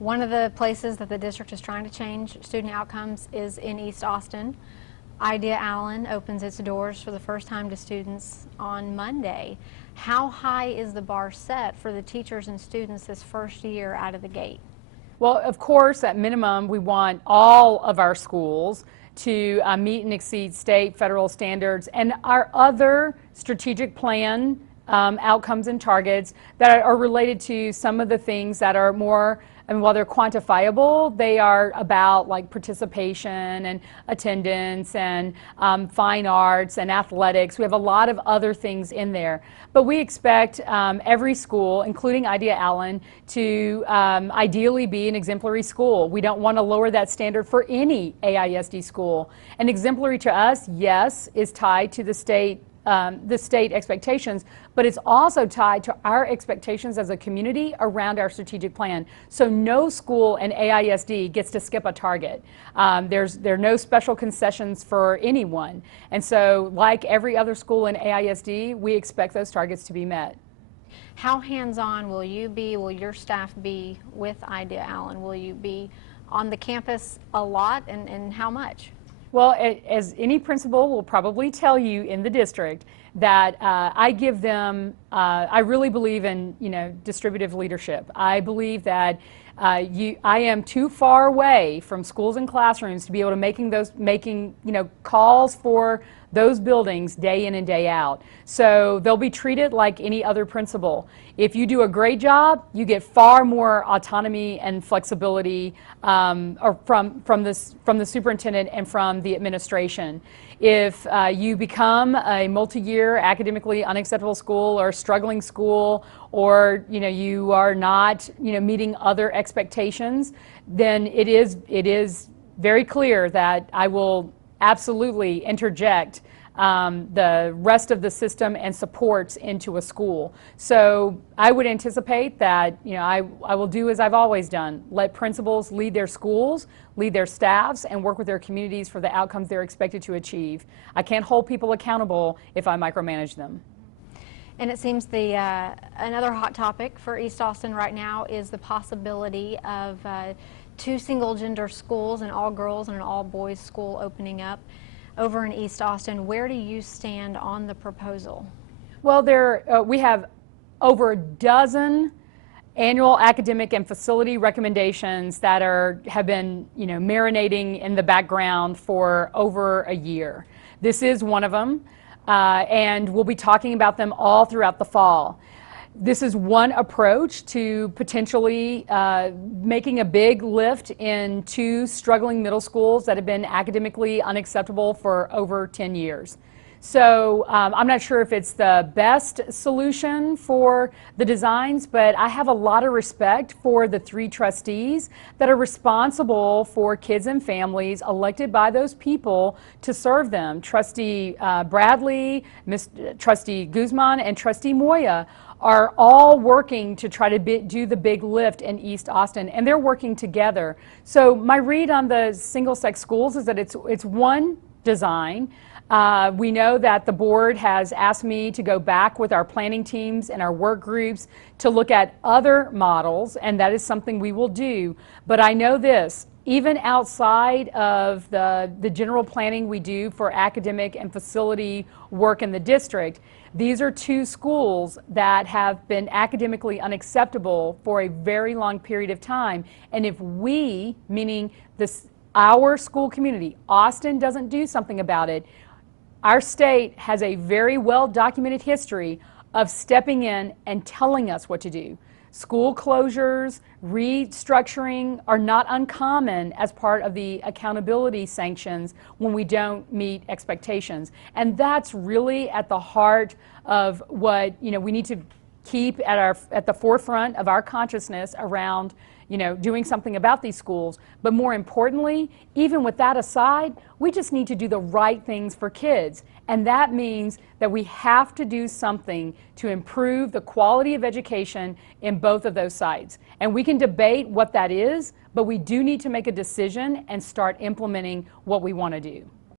One of the places that the district is trying to change student outcomes is in East Austin. Idea Allen opens its doors for the first time to students on Monday. How high is the bar set for the teachers and students this first year out of the gate? Well, of course, at minimum, we want all of our schools to meet and exceed state, federal standards, and our other strategic plan outcomes and targets that are related to some of the things that are more, and while they're quantifiable, they are about like participation and attendance and fine arts and athletics. We have a lot of other things in there. But we expect every school, including Idea Allen, to ideally be an exemplary school. We don't want to lower that standard for any AISD school. And exemplary to us, yes, is tied to the state expectations, but it's also tied to our expectations as a community around our strategic plan. So no school in AISD gets to skip a target. There are no special concessions for anyone. And so like every other school in AISD, we expect those targets to be met. How hands-on will you be, will your staff be with Idea Allen? Will you be on the campus a lot, and how much? Well, as any principal will probably tell you in the district, that I give them, I really believe in, distributive leadership. I believe that I am too far away from schools and classrooms to be able to making calls for those buildings day in and day out. So they'll be treated like any other principal. If you do a great job, you get far more autonomy and flexibility from the superintendent and from the administration. If you become a multi-year academically unacceptable school or struggling school, or you are not meeting other expectations, then it is very clear that I will absolutely interject the rest of the system and supports into a school. So I would anticipate that I will do as I've always done: let principals lead their schools, lead their staffs, and work with their communities for the outcomes they're expected to achieve. I can't hold people accountable if I micromanage them. And it seems another hot topic for East Austin right now is the possibility of 2 single-gender schools, an all-girls and an all-boys school opening up over in East Austin. Where do you stand on the proposal? Well, we have over a dozen annual academic and facility recommendations that have been marinating in the background for over a year. This is one of them, and we'll be talking about them all throughout the fall. This is one approach to potentially making a big lift in 2 struggling middle schools that have been academically unacceptable for over 10 years. So I'm not sure if it's the best solution for the designs, but I have a lot of respect for the 3 trustees that are responsible for kids and families elected by those people to serve them. Trustee Bradley, Trustee Guzman, and Trustee Moya are all working to try to do the big lift in East Austin, and they're working together. So my read on the single-sex schools is that it's one design. We know that the board has asked me to go back with our planning teams and our work groups to look at other models, and that is something we will do. But I know this: even outside of the general planning we do for academic and facility work in the district, these are 2 schools that have been academically unacceptable for a very long period of time. And if we, meaning our school community, Austin, doesn't do something about it, our state has a very well-documented history of stepping in and telling us what to do. School closures, restructuring are not uncommon as part of the accountability sanctions when we don't meet expectations. And that's really at the heart of what we need to keep at the forefront of our consciousness around doing something about these schools. But more importantly, even with that aside, we just need to do the right things for kids. And that means that we have to do something to improve the quality of education in both of those sites. And we can debate what that is, but we do need to make a decision and start implementing what we want to do.